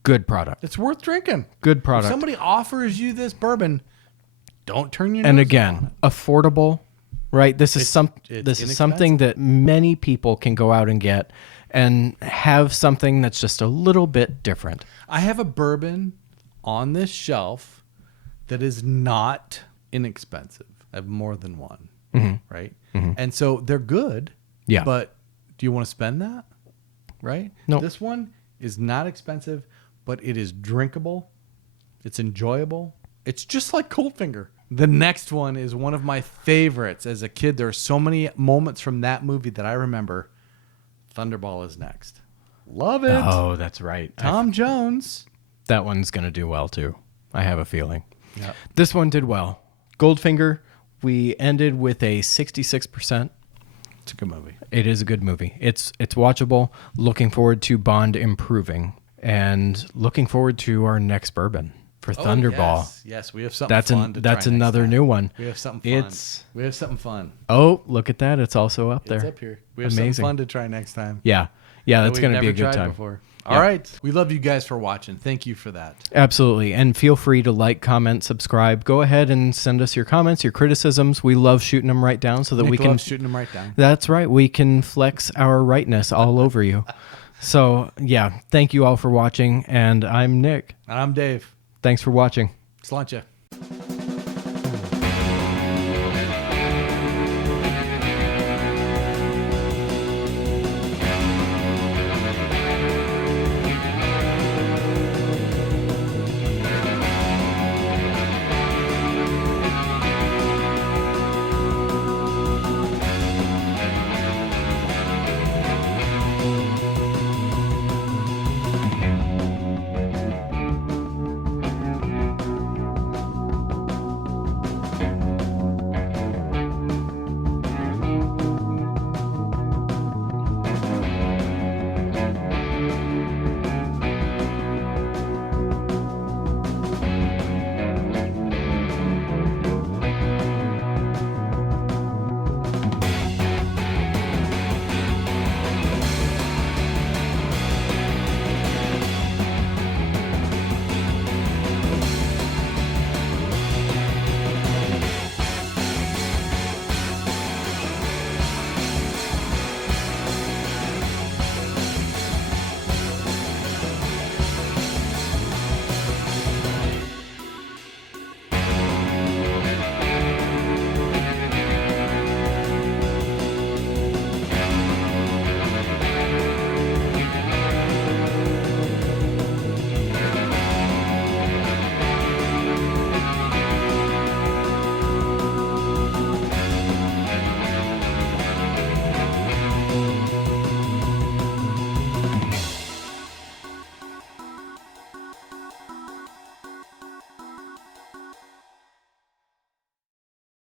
Good product. It's worth drinking. Good product. If somebody offers you this bourbon, don't turn your nose And down. again, affordable, right? This is it's something that many people can go out and get and have something that's just a little bit different. I have a bourbon on this shelf that is not inexpensive. I have more than one, right? And so they're good. Yeah. But do you want to spend that? Right? No. This one is not expensive, but it is drinkable. It's enjoyable. It's just like Goldfinger. The next one is one of my favorites. As a kid, there are so many moments from that movie that I remember. Thunderball is next. Love it. Oh, that's right. Tom Jones. That one's going to do well too. I have a feeling. Yep. This one did well. Goldfinger, we ended with a 66%. It's a good movie. It is a good movie. It's watchable. Looking forward to Bond improving and looking forward to our next bourbon for Thunderball. Yes, we have something fun to try That's next another time. new one. We have something fun. We have something fun. Oh, look at that. It's also up there. It's up here. We have Amazing. something fun to try next time. Yeah. Yeah, that's that going we've to be a never good tried time. Before. All right. We love you guys for watching. Thank you for that. Absolutely. And feel free to like, comment, subscribe. Go ahead and send us your comments, your criticisms. We love shooting them right down so that Nick we can loves shooting them right down. That's right. We can flex our rightness all over you. So, yeah, thank you all for watching. And I'm Nick. And I'm Dave. Thanks for watching. Sláinte.